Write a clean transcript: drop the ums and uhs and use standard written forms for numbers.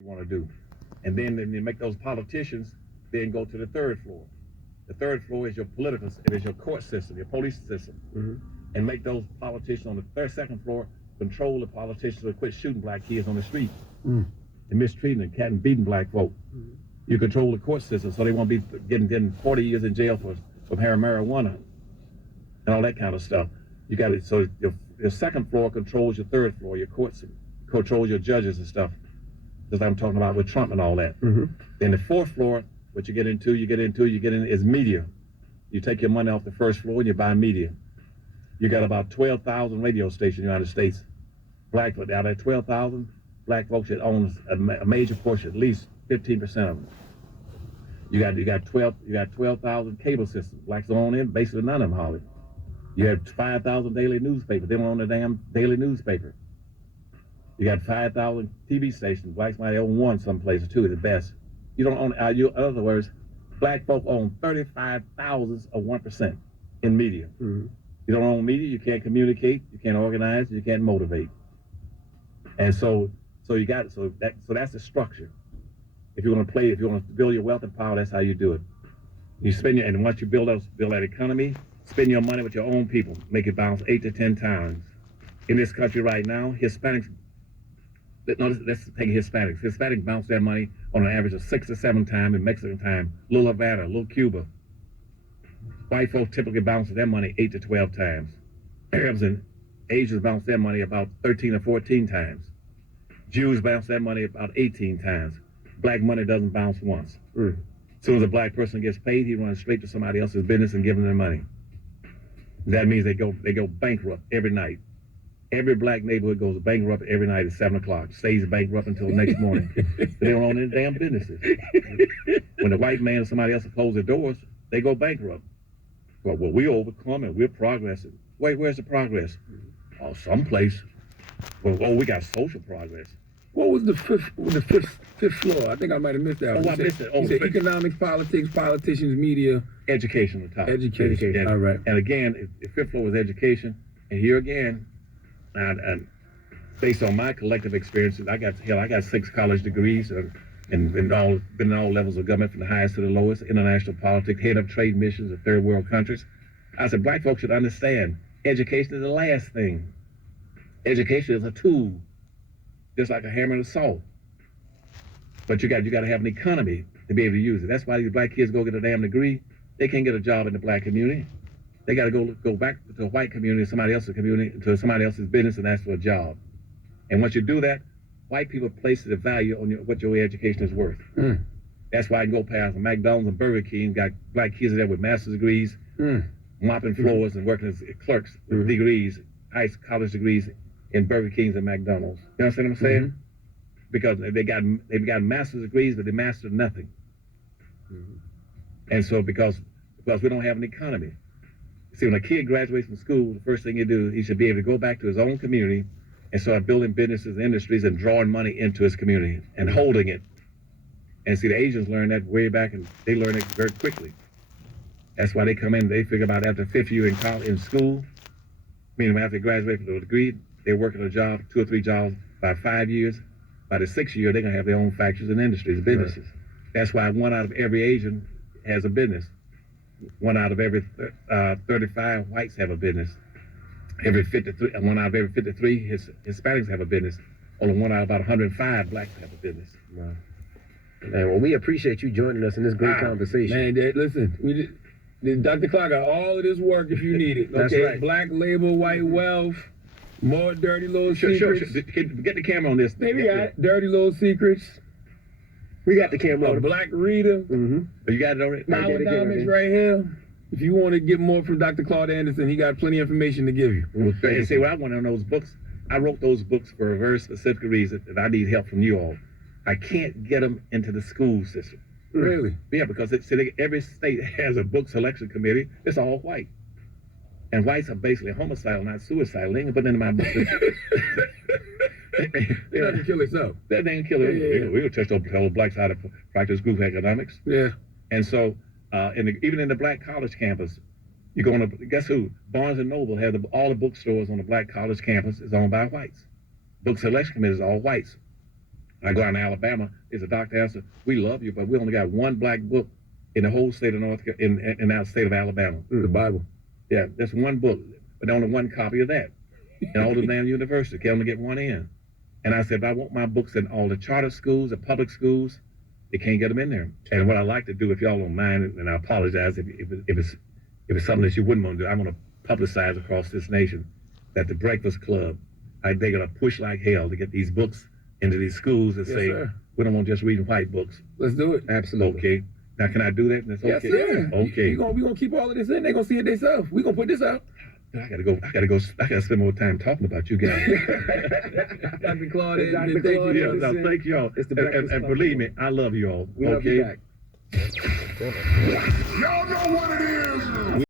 you want to do. And then you make those politicians then go to the third floor. The third floor is your political, it is your court system, your police system. And make those politicians on the second floor control the politicians to quit shooting black kids on the street and mistreating and cat and beating black folk. You control the court system so they won't be getting 40 years in jail for having marijuana and all that kind of stuff. You got it. So your second floor controls your third floor, your courts controls your judges and stuff. Just like I'm talking about with Trump and all that. Then the fourth floor, what you get into is media. You take your money off the first floor and you buy media. You got about 12,000 radio stations in the United States. Black, out of that 12,000, black folks that owns a major portion, at least 15% of them. You got 12,000 cable systems. Blacks don't own it, basically none of them, Holly. You have 5,000 daily newspapers. They don't own a damn daily newspaper. You got 5,000 TV stations. Blacks might own one some places too, at the best. You don't own, in other words, black folk own 35 thousandths of 1% in media. You don't own media, you can't communicate, you can't organize, you can't motivate. And so that's the structure. If you want to build your wealth and power, that's how you do it. You spend and once you build that economy, spend your money with your own people, make it bounce 8 to 10 times. In this country right now, Hispanics, let's take Hispanics. Hispanics bounce their money on an average of 6 to 7 times in Mexican time, little Havana, little Cuba. White folks typically bounce their money 8 to 12 times. Arabs and Asians bounce their money about 13 or 14 times. Jews bounce their money about 18 times. Black money doesn't bounce once. As soon as a black person gets paid, he runs straight to somebody else's business and gives them their money. That means they go bankrupt every night. Every black neighborhood goes bankrupt every night at 7 o'clock, stays bankrupt until the next morning. They don't own any damn businesses. When the white man or somebody else closes their doors, they go bankrupt. Well, we overcome and we're progressing. Wait, where's the progress? Oh, someplace. Well, we got social progress. What was the fifth floor? I think I might have missed that. I missed it. You said economics, politics, politicians, media. Education on top. Education. All right. And again, the fifth floor was education. And here again, and based on my collective experiences, I got 6 college degrees and been in all levels of government, from the highest to the lowest, international politics, head of trade missions of third world countries. I said, black folks should understand, education is the last thing. Education is a tool, just like a hammer and a saw. But you got to have an economy to be able to use it. That's why these black kids go get a damn degree. They can't get a job in the black community. They got to go back to a white community, somebody else's community, to somebody else's business, and ask for a job. And once you do that, white people place the value on what your education is worth. That's why I can go past McDonald's and Burger King, got black kids there with master's degrees, mopping floors and working as clerks with degrees, college degrees in Burger Kings and McDonald's. You understand what I'm saying? Because they've got master's degrees, but they mastered nothing. And so because we don't have an economy. See, when a kid graduates from school, the first thing you do, he should be able to go back to his own community and start building businesses and industries and drawing money into his community and holding it. And see, the Asians learn that way back, and they learn it very quickly. That's why they come in, they figure out after 5th year in school, meaning after they graduate with a degree, they work at a job, 2 or 3 jobs, by 5 years. By the 6th year, they're going to have their own factories and industries, businesses. Right. That's why 1 out of every Asian has a business. 1 out of every 35 whites have a business. 1 out of every 53 Hispanics have a business. Only 1 out of about 105 blacks have a business. Wow. Man, well, we appreciate you joining us in this great conversation. Man, listen, Dr. Clark got all of this work if you need it. Okay? That's right. Black labor, white wealth, more dirty little secrets. Sure. Get the camera on this. We got it. Dirty little secrets. We got the camera on. Black reader. Oh, you got it already? Power right here. If you want to get more from Dr. Claude Anderson, he got plenty of information to give you. And see, what I want on those books, I wrote those books for a very specific reason, that I need help from you all. I can't get them into the school system. Really? Yeah, because every state has a book selection committee. It's all white. And whites are basically homicidal, not suicidal. They ain't gonna put it into my book. They don't kill itself. That ain't kill it. Yeah. We would tell blacks how to practice group economics. Yeah. And so, even in the black college campus, you're going to, guess who? Barnes & Noble have all the bookstores on the black college campus is owned by whites. Book selection committee is all whites. I go out in Alabama, there's a doctor answer, we love you, but we only got one black book in the whole state of in our state of Alabama. The Bible. Yeah, there's one book, but only one copy of that. In all the damn universities, can only get one in. And I said, but I want my books in all the charter schools, the public schools. They can't get them in there. And what I like to do, if y'all don't mind, and I apologize if it's something that you wouldn't want to do, I want to publicize across this nation that the Breakfast Club, they're going to push like hell to get these books into these schools and say, sir. We don't want just reading white books. Let's do it. Absolutely. Okay. Now, can I do that? And it's Yes, okay. sir. Okay. We gonna keep all of this in. They gonna see it themselves. We gonna put this out. I gotta spend more time talking about you guys. Dr. Claude, Dr. thank you. Claude, Yeah, no, thank y'all. It's the Breakfast And Club. believe me, I love you all. We love you back. Y'all know what it is.